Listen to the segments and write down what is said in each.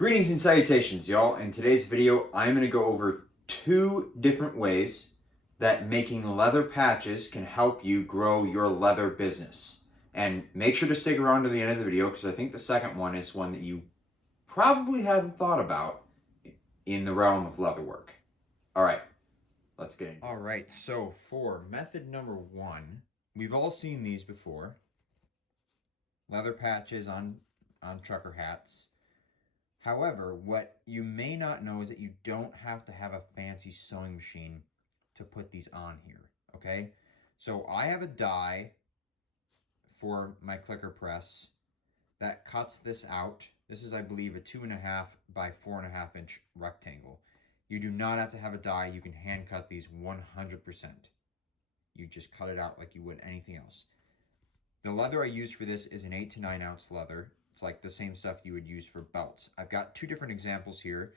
Greetings and salutations, y'all. In today's video, I'm going to go over 2 different ways that making leather patches can help you grow your leather business. And make sure to stick around to the end of the video because I think the second one is one that you probably haven't thought about in the realm of leatherwork. All right, let's get into it. All right, so for method number 1, we've all seen these before. Leather patches on trucker hats. However, what you may not know is that you don't have to have a fancy sewing machine to put these on here, okay? So I have a die for my clicker press that cuts this out. This is, I believe, a 2.5 by 4.5 inch rectangle. You do not have to have a die. You can hand cut these 100%. You just cut it out like you would anything else. The leather I use for this is an 8 to 9 ounce leather. It's like the same stuff you would use for belts. I've got 2 different examples here.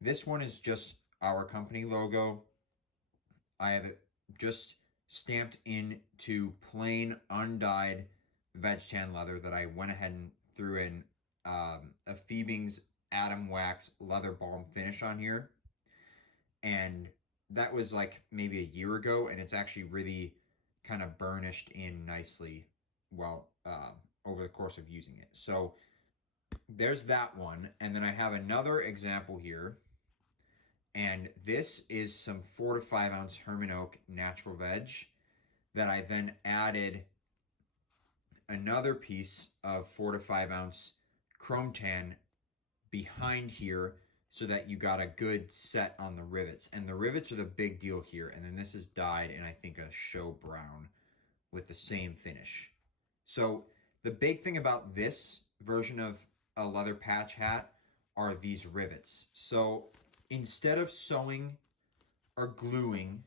This one is just our company logo. I have it just stamped into plain undyed veg tan leather that I went ahead and threw in a Fiebing's Atom Wax leather balm finish on here. And that was like maybe a year ago, and it's actually really kind of burnished in nicely over the course of using it. So there's that one. And then I have another example here. And this is some 4 to 5 ounce Herman Oak natural veg that I then added another piece of 4 to 5 ounce chrome tan behind here so that you got a good set on the rivets. And the rivets are the big deal here. And then this is dyed in, I think, a show brown with the same finish. So the big thing about this version of a leather patch hat are these rivets. So instead of sewing or gluing,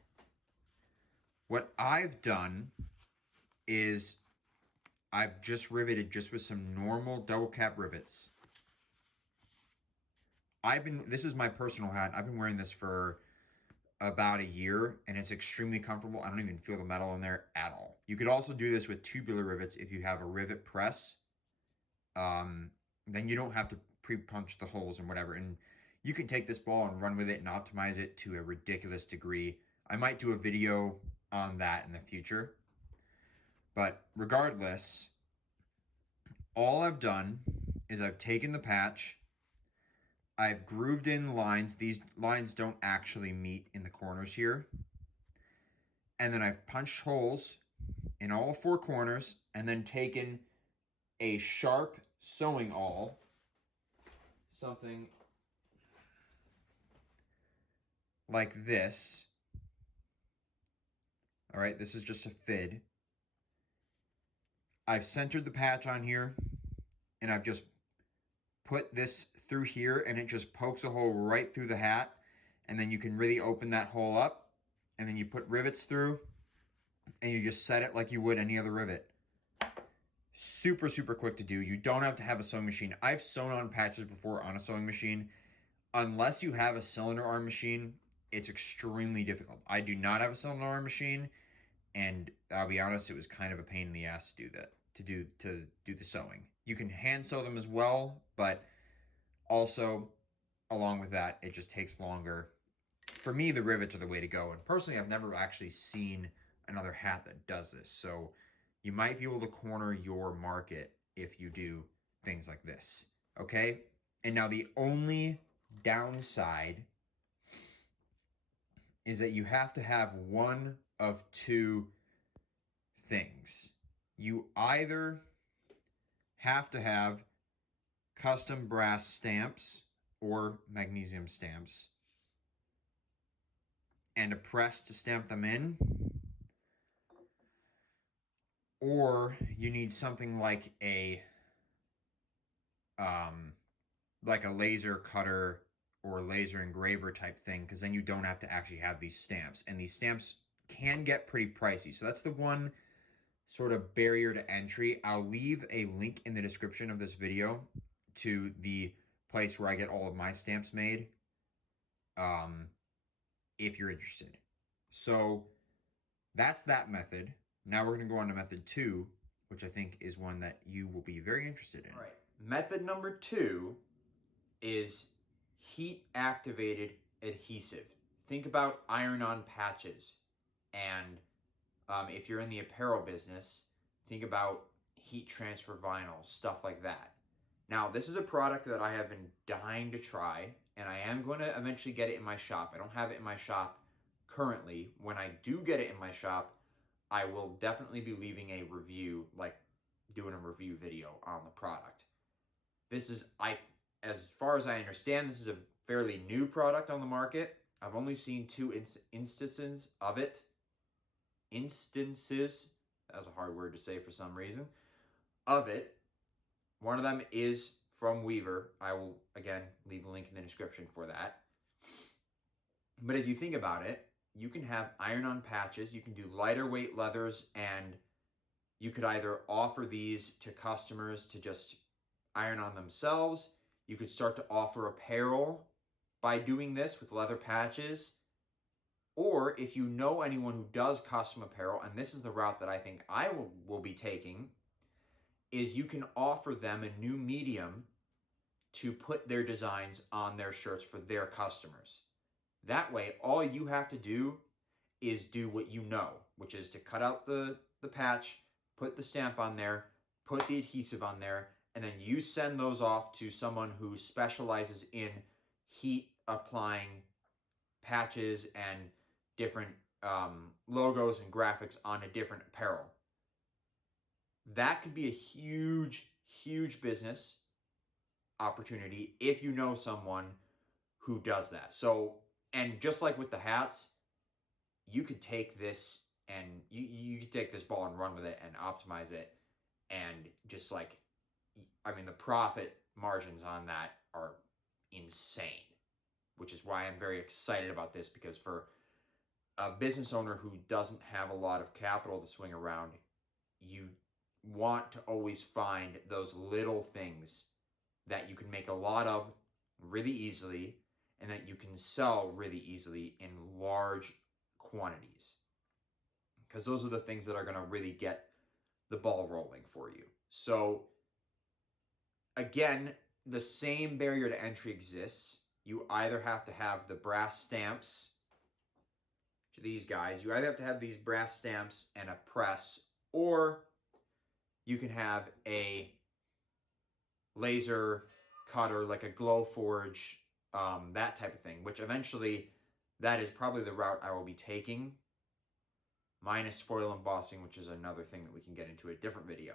what I've done is I've just riveted just with some normal double cap rivets. This is my personal hat. I've been wearing this for about a year, and it's extremely comfortable. I don't even feel the metal in there at all. You could also do this with tubular rivets if you have a rivet press. Then you don't have to pre-punch the holes and whatever. And you can take this ball and run with it and optimize it to a ridiculous degree. I might do a video on that in the future. But regardless, all I've done is I've taken the patch, I've grooved in lines. These lines don't actually meet in the corners here. And then I've punched holes in all 4 corners and then taken a sharp sewing awl, something like this. All right, this is just a fid. I've centered the patch on here, and I've just put this through here, and it just pokes a hole right through the hat, and then you can really open that hole up, and then you put rivets through, and you just set it like you would any other rivet. Super, super quick to do. You don't have to have a sewing machine. I've sewn on patches before on a sewing machine. Unless you have a cylinder arm machine, it's extremely difficult. I do not have a cylinder arm machine, and I'll be honest, it was kind of a pain in the ass to do that, to do the sewing. You can hand sew them as well, but also along with that, it just takes longer. For me, the rivets are the way to go. And personally, I've never actually seen another hat that does this. So you might be able to corner your market if you do things like this. Okay? And now the only downside is that you have to have one of 2 things. You either have to have custom brass stamps or magnesium stamps and a press to stamp them in, or you need something like a laser cutter or laser engraver type thing, because then you don't have to actually have these stamps, and these stamps can get pretty pricey. So that's the one sort of barrier to entry. I'll leave a link in the description of this video to the place where I get all of my stamps made, if you're interested. So that's that method. Now we're going to go on to method 2, which I think is one that you will be very interested in. All right. Method number 2 is heat activated adhesive. Think about iron-on patches. And if you're in the apparel business, think about heat transfer vinyl, stuff like that. Now, this is a product that I have been dying to try, and I am going to eventually get it in my shop. I don't have it in my shop currently. When I do get it in my shop, I will definitely be leaving a review, like doing a review video on the product. This is, as far as I understand, this is a fairly new product on the market. I've only seen two instances of it. Instances, that's a hard word to say for some reason, of it. One of them is from Weaver. I will, again, leave a link in the description for that. But if you think about it, you can have iron-on patches, you can do lighter weight leathers, and you could either offer these to customers to just iron on themselves. You could start to offer apparel by doing this with leather patches. Or if you know anyone who does custom apparel, and this is the route that I think I will be taking, is you can offer them a new medium to put their designs on their shirts for their customers. That way, all you have to do is do what you know, which is to cut out the patch, put the stamp on there, put the adhesive on there, and then you send those off to someone who specializes in heat applying patches and different logos and graphics on a different apparel. That could be a huge, huge business opportunity if you know someone who does that. So, and just like with the hats, you could take this and you could take this ball and run with it and optimize it. And just like, I mean, the profit margins on that are insane, which is why I'm very excited about this, because for a business owner who doesn't have a lot of capital to swing around, you want to always find those little things that you can make a lot of really easily and that you can sell really easily in large quantities, because those are the things that are going to really get the ball rolling for you. So again, the same barrier to entry exists. You either have to have the brass stamps to these guys. You either have to have these brass stamps and a press, or you can have a laser cutter, like a Glowforge, that type of thing, which eventually, that is probably the route I will be taking, minus foil embossing, which is another thing that we can get into a different video.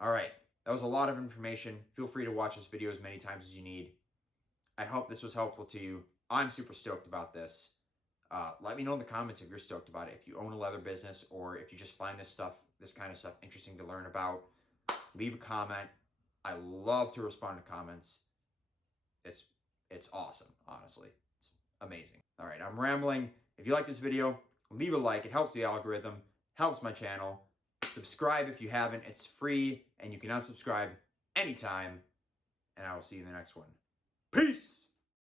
All right, that was a lot of information. Feel free to watch this video as many times as you need. I hope this was helpful to you. I'm super stoked about this. Let me know in the comments if you're stoked about it, if you own a leather business, or if you just find this kind of stuff interesting to learn about. Leave a comment. I love to respond to comments. It's awesome, honestly. It's amazing. All right, I'm rambling. If you like this video, leave a like. It helps the algorithm, helps my channel. Subscribe if you haven't. It's free, and you can unsubscribe anytime. And I will see you in the next one. Peace!